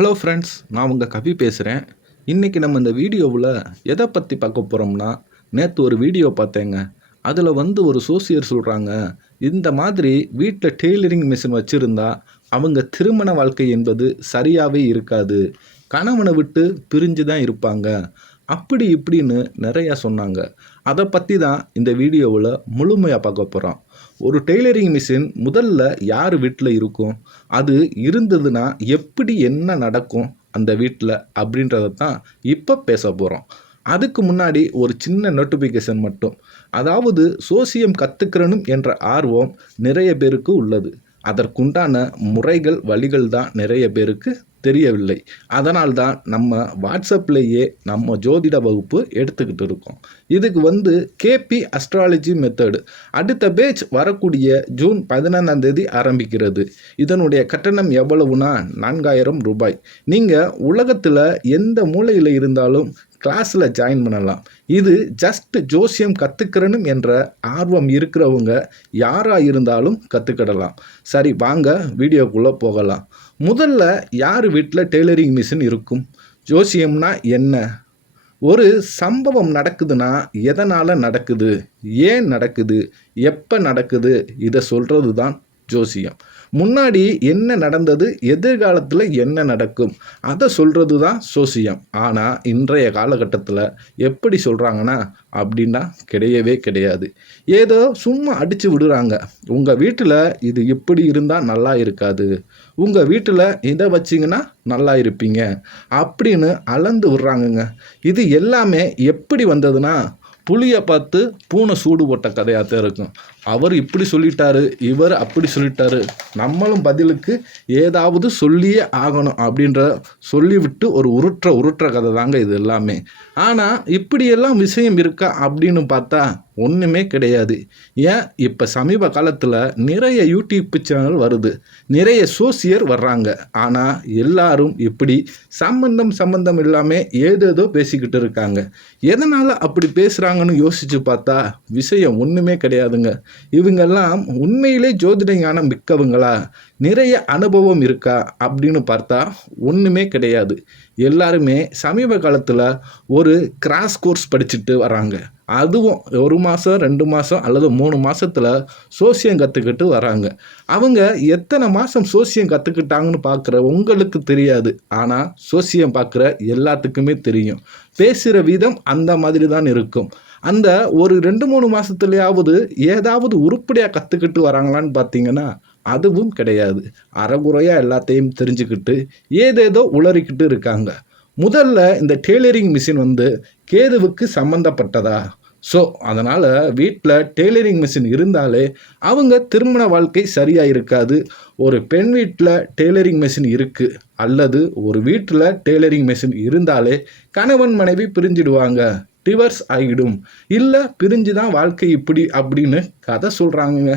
Hello friends, நான் உங்கள் கவி பேசுகிறேன். இன்றைக்கி நம்ம இந்த வீடியோவில் எதை பற்றி பார்க்க போகிறோம்னா, நேற்று ஒரு வீடியோ பார்த்தேங்க. அதில் ஒரு சோசியர் சொல்கிறாங்க, இந்த மாதிரி வீட்டில் டெய்லரிங் மிஷின் வச்சுருந்தா அவங்க திருமண வாழ்க்கை என்பது சரியாகவே இருக்காது, கணவனை விட்டு பிரிஞ்சு தான் இருப்பாங்க, அப்படி இப்படின்னு நிறையா சொன்னாங்க. அதை பற்றி தான் இந்த வீடியோவில் முழுமையாக பார்க்க போகிறோம். ஒரு டெய்லரிங் மிஷின் முதல்ல யார் வீட்டில் இருக்கும், அது இருந்ததுன்னா எப்படி என்ன நடக்கும் அந்த வீட்டில் அப்படின்றத தான் இப்போ பேச போகிறோம். அதுக்கு முன்னாடி ஒரு சின்ன நோட்டிஃபிகேஷன் மட்டும். அதாவது சோசியம் கற்றுக்கிறனும் என்ற ஆர்வம் நிறைய பேருக்கு உள்ளது. அதற்குண்டான முறைகள் வழிகள் தான் நிறைய பேருக்கு தெரியவில்லை. அதனால்தான் நம்ம வாட்ஸ்அப்லேயே நம்ம ஜோதிட வகுப்பு எடுத்துக்கிட்டு இருக்கோம். இதுக்கு கேபி அஸ்ட்ராலஜி மெத்தடு அடுத்த பேட்ச் வரக்கூடிய ஜூன் 15ஆம் தேதி ஆரம்பிக்கிறது. இதனுடைய கட்டணம் எவ்வளவுனா 4000 ரூபாய். நீங்கள் உலகத்தில் எந்த மூலையில் இருந்தாலும் கிளாஸில் ஜாயின் பண்ணலாம். இது ஜஸ்ட் ஜோசியம் கற்றுக்கிறனும் என்ற ஆர்வம் இருக்கிறவங்க யாராக இருந்தாலும் கற்றுக்கிடலாம். சரி, வாங்க வீடியோக்குள்ளே போகலாம். முதல்ல யார் வீட்டில் டெய்லரிங் மிஷின் இருக்கும்? ஜோசியம்னா என்ன? ஒரு சம்பவம் நடக்குதுன்னா எதனால் நடக்குது, ஏன் நடக்குது, எப்போ நடக்குது, இதை சொல்கிறது தான் ஜோசியம். முன்னாடி என்ன நடந்தது, எதிர்காலத்தில் என்ன நடக்கும், அதை சொல்கிறது தான் சோசியம். ஆனால் இன்றைய காலகட்டத்தில் எப்படி சொல்கிறாங்கன்னா அப்படின்னா கிடையவே கிடையாது. ஏதோ சும்மா அடித்து விடுறாங்க. உங்கள் வீட்டில் இது இப்படி இருந்தால் நல்லா இருக்காது, உங்கள் வீட்டில் இதை வச்சிங்கன்னா நல்லா இருப்பீங்க அப்படின்னு அளந்து விடுறாங்கங்க. இது எல்லாமே எப்படி வந்ததுன்னா, புளியை பார்த்து பூனை சூடு போட்ட கதையாக தான் இருக்கும். அவர் இப்படி சொல்லிட்டாரு, இவர் அப்படி சொல்லிட்டாரு, நம்மளும் பதிலுக்கு ஏதாவது சொல்லியே ஆகணும் அப்படின்ற சொல்லிவிட்டு ஒரு உருட்டுற கதை தாங்க இது எல்லாமே. ஆனால் இப்படியெல்லாம் விஷயம் இருக்கா அப்படின்னு பார்த்தா ஒன்றுமே கிடையாது. ஏன், இப்போ சமீப காலத்தில் நிறைய யூடியூப் சேனல் வருது, நிறைய சோசியர் வர்றாங்க. ஆனால் எல்லாரும் இப்படி சம்பந்தம் இல்லாமல் ஏதேதோ பேசிக்கிட்டு இருக்காங்க. எதனால் அப்படி பேசுகிறாங்கன்னு யோசித்து பார்த்தா விஷயம் ஒன்றுமே கிடையாதுங்க. இவங்கெல்லாம் உண்மையிலே ஜோதிட ஞானம் மிக்கவங்களா, நிறைய அனுபவம் இருக்கா அப்படின்னு பார்த்தா ஒன்றுமே கிடையாது. எல்லாருமே சமீப காலத்தில் ஒரு கிராஸ் கோர்ஸ் படிச்சுட்டு வராங்க. அதுவும் 1 மாதம் 2 மாதம் அல்லது 3 மாதத்தில் சோசியம் கற்றுக்கிட்டு வராங்க. அவங்க எத்தனை மாதம் சோசியம் கற்றுக்கிட்டாங்கன்னு பார்க்குற உங்களுக்கு தெரியாது. ஆனால் சோசியம் பார்க்குற எல்லாத்துக்குமே தெரியும். பேசுகிற விதம் அந்த மாதிரி தான் இருக்கும். அந்த ஒரு 2-3 மாதத்துலையாவது ஏதாவது உருப்படியாக கற்றுக்கிட்டு வராங்களான்னு பார்த்தீங்கன்னா அதுவும் கிடையாது. அரைகுறையாக எல்லாத்தையும் தெரிஞ்சுக்கிட்டு ஏதேதோ உளறிக்கிட்டு இருக்காங்க. முதல்ல இந்த டெய்லரிங் மிஷின் கேதுவுக்கு சம்மந்தப்பட்டதா? ஸோ அதனால் வீட்டில் டெய்லரிங் மிஷின் இருந்தாலே அவங்க திருமண வாழ்க்கை சரியாக இருக்காது. ஒரு பெண் வீட்டில் டெய்லரிங் மிஷின் இருக்குது அல்லது ஒரு வீட்டில் டெய்லரிங் மிஷின் இருந்தாலே கணவன் மனைவி பிரிஞ்சிடுவாங்க, டிவர்ஸ் ஆகிடும், இல்லை பிரிஞ்சு தான் வாழ்க்கை இப்படி அப்படின்னு கதை சொல்கிறாங்க.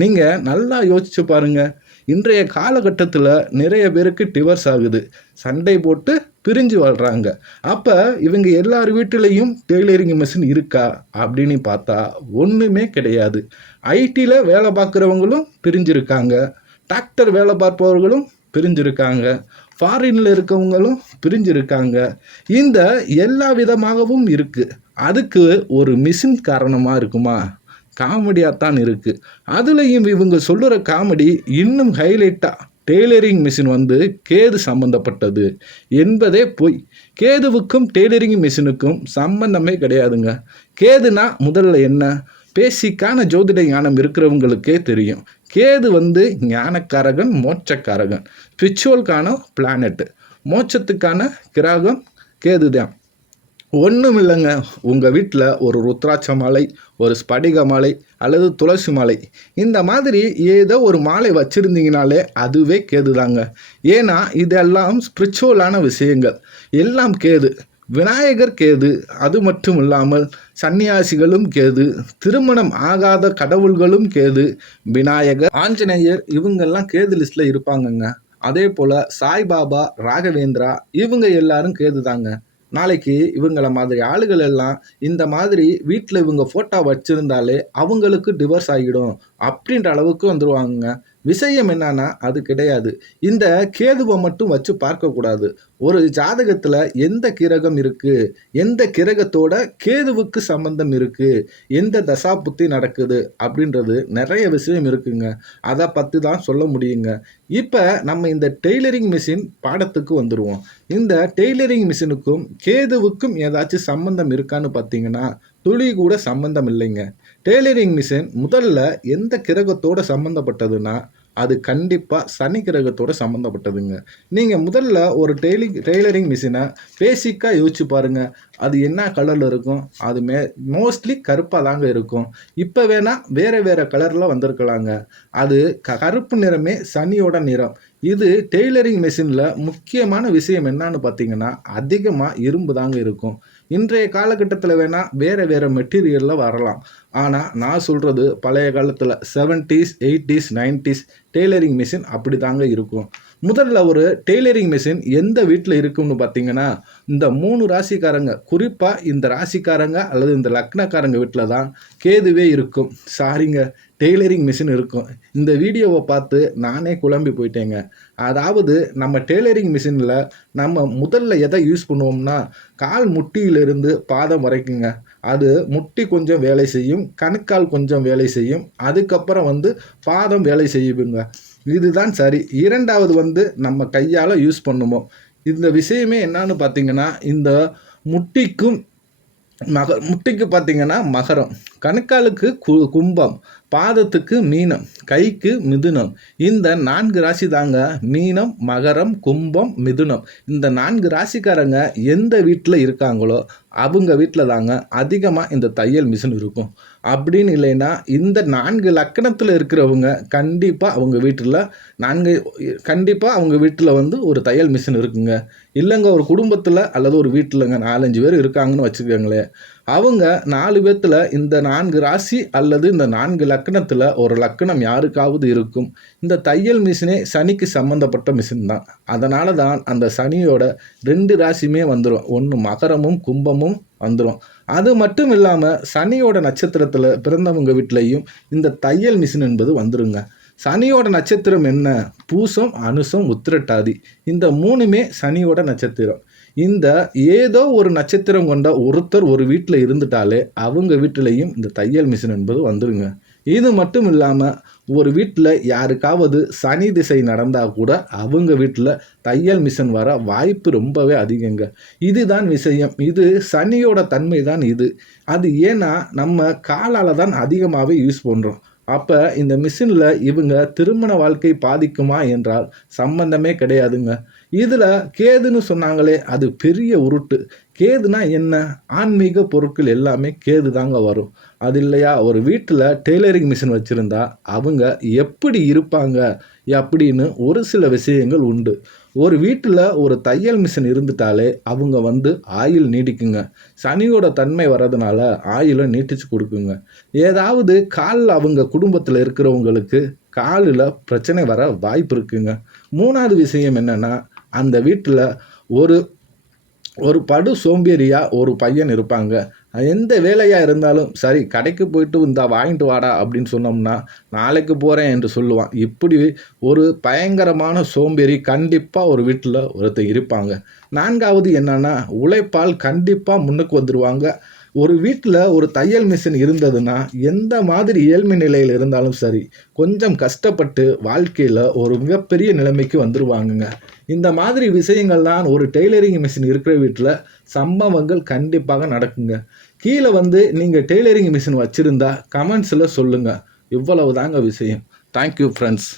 நீங்கள் நல்லா யோசிச்சு பாருங்கள். இன்றைய காலகட்டத்தில் நிறைய பேருக்கு டிவர்ஸ் ஆகுது, சண்டை போட்டு பிரிஞ்சு வாழ்கிறாங்க. அப்போ இவங்க எல்லார் வீட்டிலையும் டெய்லரிங் மிஷின் இருக்கா அப்படின்னு பார்த்தா ஒன்றுமே கிடையாது. ஐடியில் வேலை பார்க்குறவங்களும் பிரிஞ்சிருக்காங்க, டாக்டர் வேலை பார்ப்பவர்களும் பிரிஞ்சிருக்காங்க, ஃபாரினில் இருக்கவங்களும் பிரிஞ்சிருக்காங்க. இந்த எல்லா விதமாகவும் இருக்குது. அதுக்கு ஒரு மிஷின் காரணமாக இருக்குமா? காமெடியாக தான் இருக்குது. அதுலேயும் இவங்க சொல்கிற காமெடி இன்னும் ஹைலைட்டாக, டெய்லரிங் மிஷின் கேது சம்மந்தப்பட்டது என்பதே பொய். கேதுவுக்கும் டெய்லரிங் மிஷினுக்கும் சம்பந்தமே கிடையாதுங்க. கேதுனா முதல்ல என்ன, பேசிக்கான ஜோதிட ஞானம் இருக்கிறவங்களுக்கே தெரியும். கேது ஞானக்காரகன், மோட்சக்காரகன், ஸ்பிரிச்சுவல்கான பிளானெட்டு, மோட்சத்துக்கான கிரகம் கேது தான். ஒன்றும் இல்லைங்க, உங்கள் வீட்டில் ஒரு ருத்ராட்ச மாலை, ஒரு ஸ்படிக மாலை அல்லது துளசி மாலை, இந்த மாதிரி ஏதோ ஒரு மாலை வச்சுருந்தீங்கனாலே அதுவே கேது தாங்க. ஏன்னா இதெல்லாம் ஸ்பிரிச்சுவலான விஷயங்கள், எல்லாம் கேது. விநாயகர் கேது, அது மட்டும் இல்லாமல் சன்னியாசிகளும் கேது, திருமணம் ஆகாத கடவுள்களும் கேது, விநாயகர், ஆஞ்சநேயர், இவங்கெல்லாம் கேது லிஸ்ட்டில் இருப்பாங்கங்க. அதே போல் சாய்பாபா, ராகவேந்திரா, இவங்க எல்லாரும் கேது தாங்க. நாளைக்கு இவங்கள மாதிரி ஆளுகள் எல்லாம் இந்த மாதிரி வீட்டில் இவங்க ஃபோட்டோ வச்சுருந்தாலே அவங்களுக்கு டிவோர்ஸ் ஆகிடும் அப்படின்ற அளவுக்கு வந்துடுவாங்க. விஷயம் என்னன்னா அது கிடையாது. இந்த கேதுவை மட்டும் வச்சு பார்க்கக்கூடாது. ஒரு ஜாதகத்துல எந்த கிரகம் இருக்கு, எந்த கிரகத்தோட கேதுவுக்கு சம்பந்தம் இருக்கு, எந்த தசாபுத்தி நடக்குது அப்படின்றது நிறைய விஷயம் இருக்குங்க. அத பத்தி தான் சொல்ல முடியுங்க. இப்ப நம்ம இந்த டெய்லரிங் மிஷின் பாடத்துக்கு வந்துருவோம். இந்த டெய்லரிங் மிஷினுக்கும் கேதுவுக்கும் ஏதாச்சும் சம்பந்தம் இருக்கான்னு பார்த்தீங்கன்னா, துளி கூட சம்பந்தம் இல்லைங்க. டெய்லரிங் மிஷின் முதல்ல எந்த கிரகத்தோட சம்பந்தப்பட்டதுன்னா, அது கண்டிப்பா சனி கிரகத்தோட சம்மந்தப்பட்டதுங்க. நீங்க முதல்ல ஒரு டெய்லரிங் மிஷின பேசிக்கா யோசிச்சு பாருங்க. அது என்ன கலர்ல இருக்கும்? அது மோஸ்ட்லி கருப்பா தாங்க இருக்கும். இப்ப வேணா வேற வேற கலர்ல வந்திருக்கலாங்க. அது கருப்பு நிறமே சனியோட நிறம். இது டெய்லரிங் மிஷின்ல முக்கியமான விஷயம் என்னன்னு பார்த்தீங்கன்னா, அதிகமா இரும்பு தாங்க இருக்கும். இன்றைய காலகட்டத்தில வேணா வேற வேற மெட்டீரியல்ல வரலாம். ஆனா, நான் சொல்றது பழைய காலத்தில 70ஸ், 80ஸ், 90ஸ் டெய்லரிங் மிஷின் அப்படி தாங்க இருக்கும். முதல்ல ஒரு டெய்லரிங் மிஷின் எந்த வீட்ல இருக்கும்னு பார்த்தீங்கன்னா, இந்த 3 ராசிக்காரங்க, குறிப்பா இந்த ராசிக்காரங்க அல்லது இந்த லக்னக்காரங்க வீட்ல தான் கேதுவே இருக்கும். சாரிங்க, டெய்லரிங் மிஷின் இருக்கும். இந்த வீடியோவ பார்த்து நானே குழம்பி போயிட்டேங்க. அதாவது நம்ம டெய்லரிங் மிஷின்ல நம்ம முதல்ல எத யூஸ் பண்ணுவோம்னா, கால் முட்டியிலிருந்து பாதம் வரைக்குங்க. அது முட்டி கொஞ்சம் வேலை செய்யும், கணுக்கால் கொஞ்சம் வேலை செய்யும். அதுக்கப்புறம் பாதம் வேலை செய்யுங்க. இதுதான் சரி. 2வது நம்ம கையால யூஸ் பண்ணுவோம். இந்த விஷயமே என்னான்னு பார்த்தீங்கன்னா, இந்த முட்டிக்கும் முட்டிக்கு பார்த்தீங்கன்னா மகரம், கணுக்காலுக்கு கும்பம், பாதத்துக்கு மீனம், கைக்கு மிதுனம். இந்த 4 ராசி தாங்க மீனம், மகரம், கும்பம், மிதுனம். இந்த 4 ராசிக்காரங்க எந்த வீட்டில் இருக்காங்களோ அவங்க வீட்டில் தாங்க அதிகமாக இந்த தையல் மிஷின் இருக்கும். அப்படின்னு இல்லைன்னா இந்த 4 லக்கணத்தில் இருக்கிறவங்க கண்டிப்பாக அவங்க வீட்டில் ஒரு தையல் மிஷின் இருக்குங்க. இல்லைங்க ஒரு குடும்பத்தில் அல்லது ஒரு வீட்டிலங்க 4, 5 பேர் இருக்காங்கன்னு வச்சுக்கோங்களேன். அவங்க 4 பேத்துல இந்த 4 ராசி அல்லது இந்த 4 லக்கணத்தில் ஒரு லக்கணம் யாருக்காவது இருக்கும். இந்த தையல் மிஷினே சனிக்கு சம்பந்தப்பட்ட மிஷின் தான். அதனால தான் அந்த சனியோட 2 ராசியுமே வந்துடும். ஒன்று மகரமும் கும்பமும் வந்துடும். அது மட்டும் இல்லாமல் சனியோட நட்சத்திரத்தில் பிறந்தவங்க வீட்லேயும் இந்த தையல் மிஷின் என்பது வந்துருங்க. சனியோட நட்சத்திரம் என்ன? பூசம், அனுசம், உத்திரட்டாதி. இந்த 3மே சனியோட நட்சத்திரம். இந்த ஏதோ ஒரு நட்சத்திரம் கொண்ட ஒருத்தர் ஒரு வீட்டில் இருந்துட்டாலே அவங்க வீட்டிலையும் இந்த தையல் மிஷின் என்பது வந்துருங்க. இது மட்டும் இல்லாமல் ஒரு வீட்டில் யாருக்காவது சனி திசை நடந்தால் கூட அவங்க வீட்டில் தையல் மிஷின் வர வாய்ப்பு ரொம்பவே அதிகங்க. இதுதான் விஷயம். இது சனியோட தன்மை தான் இது. அது ஏன்னா நம்ம காலால் தான் அதிகமாகவே யூஸ் பண்ணுறோம். அப்போ இந்த மிஷினில் இவங்க திருமண வாழ்க்கை பாதிக்குமா என்றால் சம்பந்தமே கிடையாதுங்க. இதில் கேதுன்னு சொன்னாங்களே அது பெரிய உருட்டு. கேதுனா என்ன? ஆன்மீக பொருட்கள் எல்லாமே கேது தாங்க வரும். அது இல்லையா, ஒரு வீட்டில் டெய்லரிங் மிஷின் வச்சுருந்தா அவங்க எப்படி இருப்பாங்க அப்படின்னு ஒரு சில விஷயங்கள் உண்டு. ஒரு வீட்டில் ஒரு தையல் மிஷின் இருந்துட்டாலே அவங்க ஆயுள் நீடிக்குங்க. சனியோட தன்மை வர்றதுனால ஆயுளை நீட்டிச்சு கொடுக்குங்க. ஏதாவது காலில் அவங்க குடும்பத்தில் இருக்கிறவங்களுக்கு காலில் பிரச்சனை வர வாய்ப்பு இருக்குங்க. 3வது விஷயம் என்னென்னா, அந்த வீட்டில் ஒரு ஒரு படு சோம்பேறியா ஒரு பையன் இருப்பாங்க. எந்த வேலையா இருந்தாலும் சரி கடைக்கு போயிட்டு இந்தா வாங்கிட்டு வாடா அப்படின்னு சொன்னோம்னா நாளைக்கு போகிறேன் என்று சொல்லுவான். இப்படி ஒரு பயங்கரமான சோம்பேறி கண்டிப்பாக ஒரு வீட்டில் ஒருத்தர் இருப்பாங்க. 4வது என்னன்னா, உழைப்பால் கண்டிப்பாக முன்னுக்கு வந்துடுவாங்க. ஒரு வீட்டில் ஒரு தையல் மிஷின் இருந்ததுன்னா எந்த மாதிரி ஏழ்மை நிலையில் இருந்தாலும் சரி கொஞ்சம் கஷ்டப்பட்டு வாழ்க்கையில் ஒரு மிகப்பெரிய நிலைமைக்கு வந்துடுவாங்கங்க. இந்த மாதிரி விஷயங்கள் தான் ஒரு டெய்லரிங் மிஷின் இருக்கிற வீட்டில் சம்பவங்கள் கண்டிப்பாக நடக்குங்க. கீழே நீங்கள் டெய்லரிங் மிஷின் வச்சுருந்தா கமெண்ட்ஸில் சொல்லுங்கள். இவ்வளவு தாங்க விஷயம். Thank you friends.